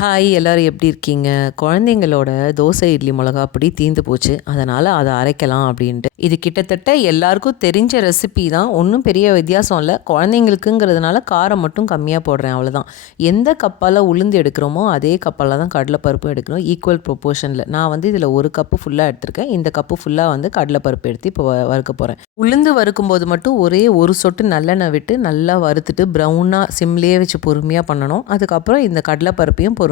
Hi எல்லோரும் எப்படி இருக்கீங்க? குழந்தைங்களோட தோசை இட்லி மிளகா பொடி தீர்ந்து போச்சு. அதனால் அதை அரைக்கலாம் அப்படின்ட்டு. இது கிட்டத்தட்ட எல்லாருக்கும் தெரிஞ்ச ரெசிபி தான். ஒன்றும் பெரிய வித்தியாசம் இல்லை. குழந்தைங்களுக்குங்கிறதுனால காரம் மட்டும் கம்மியாக போடுறேன், அவ்வளோதான். எந்த கப்பால் உளுந்து எடுக்கிறோமோ அதே கப்பால் தான் கடலைப்பருப்பும் எடுக்கணும், ஈக்குவல் ப்ரொப்போர்ஷனில். நான் வந்து இதில் ஒரு கப்பு ஃபுல்லாக எடுத்திருக்கேன். இந்த கப்பு ஃபுல்லாக வந்து கடலைப்பருப்பு எடுத்து இப்போ வறுக்க போகிறேன். உளுந்து வறுக்கும்போது மட்டும் ஒரே ஒரு சொட்டு நல்லெண்ணெய் விட்டு நல்லா வறுத்துட்டு ப்ரௌனாக சிம்லேயே வச்சு பொறுமையாக பண்ணணும். அதுக்கப்புறம் இந்த கடலைப்பருப்பையும் பொறுமையாக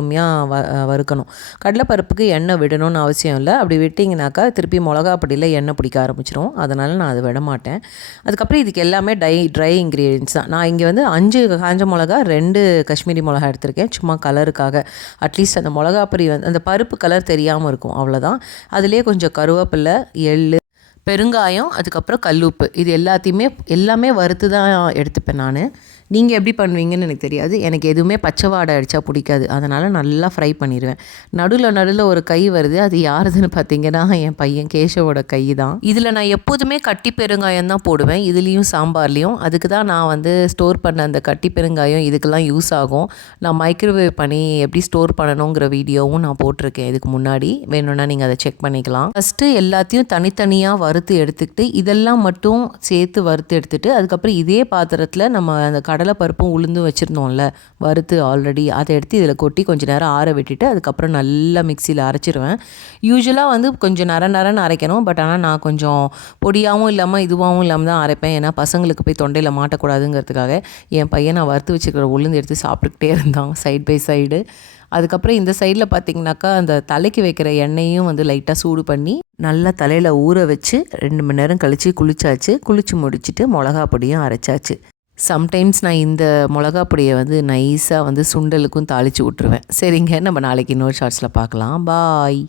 வறுக்கணும். கடலைப்பருப்புக்கு எண்ணெய் விடணும்னு அவசியம் இல்லை. அப்படி விட்டிங்கனாக்கா திருப்பி மிளகா பொடியில் எண்ணெய் பிடிக்க ஆரம்பிச்சிடும். அதனால் நான் அதை விட மாட்டேன். அதுக்கப்புறம் இதுக்கு எல்லாமே ட்ரை இன்க்ரீடியன்ஸ் தான். நான் இங்கே வந்து 5 காஞ்ச மிளகா, 2 காஷ்மீரி மிளகா எடுத்திருக்கேன், சும்மா கலருக்காக. அட்லீஸ்ட் அந்த மிளகா பொடி வந்து அந்த பருப்பு கலர் தெரியாமல் இருக்கும், அவ்வளோதான். அதிலே கொஞ்சம் கருவேப்பிலை, எள்ளு, பெருங்காயம், அதுக்கப்புறம் கல்லுப்பு, இது எல்லாமே வறுத்து தான் எடுத்துப்பேன் நான். நீங்கள் எப்படி பண்ணுவீங்கன்னு எனக்கு தெரியாது. எனக்கு எதுவுமே பச்சை வாடை அடித்தா பிடிக்காது. அதனால் நல்லா ஃப்ரை பண்ணிடுவேன். நடுவில் ஒரு கை வருது, அது யாருதுன்னு பார்த்தீங்கன்னா என் பையன் கேஷவோட கை தான். இதில் நான் எப்போதுமே கட்டி பெருங்காயம் தான் போடுவேன், இதுலேயும் சாம்பார்லேயும். அதுக்கு தான் நான் வந்து ஸ்டோர் பண்ண அந்த கட்டி பெருங்காயம் இதுக்கெல்லாம் யூஸ் ஆகும். நான் மைக்ரோவேவ் பண்ணி எப்படி ஸ்டோர் பண்ணணுங்கிற வீடியோவும் நான் போட்டிருக்கேன் இதுக்கு முன்னாடி, வேணும்னா நீங்கள் அதை செக் பண்ணிக்கலாம். ஃபஸ்ட்டு எல்லாத்தையும் தனித்தனியாக வறுத்து எடுத்துக்கிட்டு இதெல்லாம் மட்டும் சேர்த்து வறுத்து எடுத்துகிட்டு அதுக்கப்புறம் இதே பாத்திரத்தில் நம்ம அந்த கடலைப்பருப்பும் உளுந்தும் வச்சுருந்தோம்ல வறுத்து ஆல்ரெடி, அதை எடுத்து இதில் கொட்டி கொஞ்சம் நேரம் ஆற விட்டுட்டு அதுக்கப்புறம் நல்லா மிக்சியில் அரைச்சிடுவேன். யூஸ்வலாக வந்து கொஞ்சம் நரன்னு அரைக்கணும். பட் ஆனால் நான் கொஞ்சம் பொடியாகவும் இல்லாமல் இதுவாகவும் இல்லாமல் தான் அரைப்பேன். ஏன்னா பசங்களுக்கு போய் தொண்டையில் மாட்டக்கூடாதுங்கிறதுக்காக. என் பையன் நான் வறுத்து வச்சுக்கிற உளுந்து எடுத்து சாப்பிட்டுக்கிட்டே இருந்தான் சைட் பை சைடு. அதுக்கப்புறம் இந்த சைடில் பார்த்திங்கனாக்கா அந்த தலைக்கு வைக்கிற எண்ணெயும் வந்து லைட்டாக சூடு பண்ணி நல்லா தலையில் ஊற வச்சு 2 மணி நேரம் கழித்து குளிச்சாச்சு. குளித்து முடிச்சுட்டு மிளகா பொடியும் அரைச்சாச்சு. சம்டைம்ஸ் நான் இந்த மிளகா பொடியை வந்து நைஸாக வந்து சுண்டலுக்கும் தாளித்து விட்ருவேன். சரிங்க, நம்ம நாளைக்கு இன்னொரு ஷார்ட்ஸில் பார்க்கலாம். பாய்.